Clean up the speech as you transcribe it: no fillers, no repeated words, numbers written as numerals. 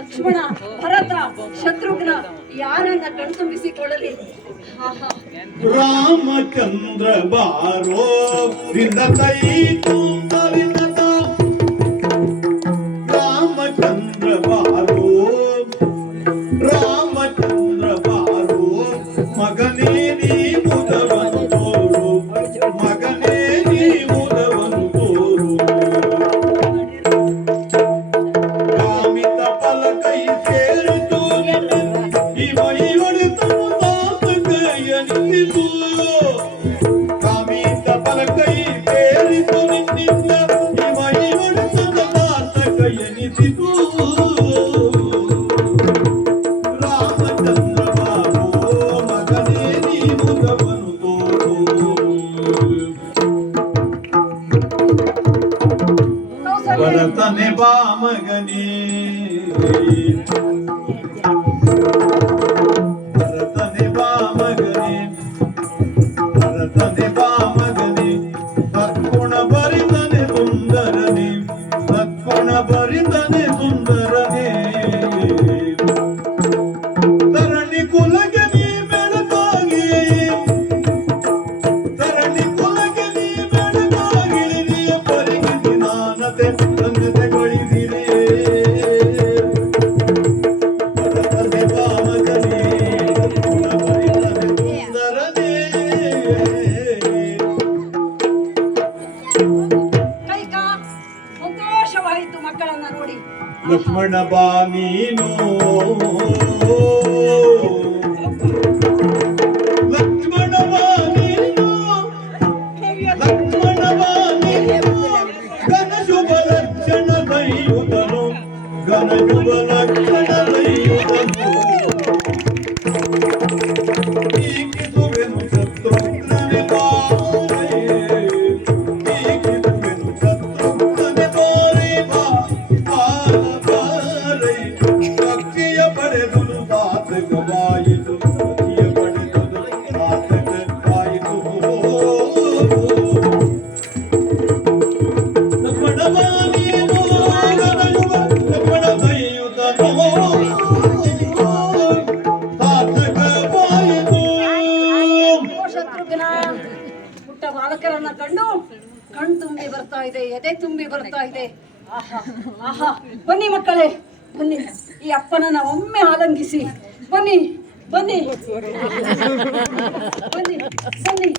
ಲಕ್ಷ್ಮಣ, ಭರತ, ಶತ್ರುಘ್ನ ಯಾರನ್ನ ಕಣ್ತುಂಬಿಸಿಕೊಳ್ಳಲಿ? ರಾಮಚಂದ್ರ ಬಾರೋ ವಿನತೈತು ವಿನತ, ರಾಮಚಂದ್ರ ಬಾರೋ, ರಾಮಚಂದ್ರ ಬಾರೋ, ಮಗನೇ ನೀ ಮುದವನ್ನು ತೋರು, ಮಗನೇ ನೀ ಮುದವನ್ನು ತೋರು. ಕಾಮಿತ ಫಲಕೈ ಸೇರಿತು ಇವೊಳಿತು ನಿಂತು, ಕಾಮಿತ ಫಲಕೈ ಸೇರಿತು ನಿನ್ನಿಂದ ಇವೊಳಿತು ಎನಿಸಿತು. ರಾಮಚಂದ್ರ ಬಾಬು ಮಗನೇ ನೀ ಮುದವನ್ನು ತೋರು. ಭರತನೆ ಬಾ ಮಗನೇ, ಭರತನೆ ಬಾ ಮಗನೇ, ಭರತನೆ ಬಾ ಮಗನೇ, ಸದ್ಗುಣ ಭರಿತನೆ ಸುಂದರನೇ, ಸದ್ಗುಣ ಭರಿತನೆ ಸುಂದರನೇ. ತರಣಿ ಕುಲಗೆ ನೀ ಬೆಳಕಾಗಿ, ತರಣಿ ಕುಲಗೆ ನೀ ಬೆಳಕಾಗಿ, ನೀಯ ಪರಿಗಿಸಿ ನಾನತೆ ತಂದೆಗೊಳಿಸಿರಿ. ಭರತನೆ ಬಾ ಮಗನೇ, ಗುಣ ಭರಿತನೆ ಸುಂದರನೇ. ಕೈಕ ಸಂತೋಷವಾಯಿತು ಮಕ್ಕಳನ್ನ ನೋಡಿ. ಲಕ್ಷ್ಮಣ ಬಾ ನೀನು, ಲಕ್ಷ್ಮಣ ಬಾ ನೀನು, ಲಕ್ಷ್ಮಣ ಬಾ ನೀನು, ಘನ ಶುಭ ಲಕ್ಷಣ ದೈಯುತನು, ಘನ ಶುಭ ಲಕ್ಷಣ ದೈಯುತನು. ಈಗಿದುವೆನು ಶತ್ರುಘ್ನನೆ ಬಾರೆ, ಈಗಿದುವೆನು ಶತ್ರುಘ್ನನೆ ಬಾರೆ, ಬಾ ಬಾರೆ. ಭಕ್ತಿಯ ಪಡೆದುದು ಸಾರ್ಥಕವಾಯಿತು, ಭಕ್ತಿಯ ಪಡೆದುದು ಸಾರ್ಥಕವಾಯಿತು. ಲಕ್ಷ್ಮಣ ಬಾ ನೀನು, ಲಕ್ಷ್ಮಣ ದೈಯುತನು, ಸಾರ್ಥಕವಾಯಿತು. ಶತ್ರುಘ್ನ ಪುಟ್ಟ ಬಾಲಕರನ್ನ ಕಂಡು ಕಣ್ ತುಂಬಿ ಬರ್ತಾ ಇದೆ, ಎದೆ ತುಂಬಿ ಬರ್ತಾ ಇದೆ. ಆಹಾ ಆಹಾ, ಬನ್ನಿ ಮಕ್ಕಳೇ ಬನ್ನಿ, ಈ ಅಪ್ಪನನ್ನ ಒಮ್ಮೆ ಆಲಂಗಿಸಿ ಬನ್ನಿ, ಬನ್ನಿ ಬನ್ನಿ ಬನ್ನಿ.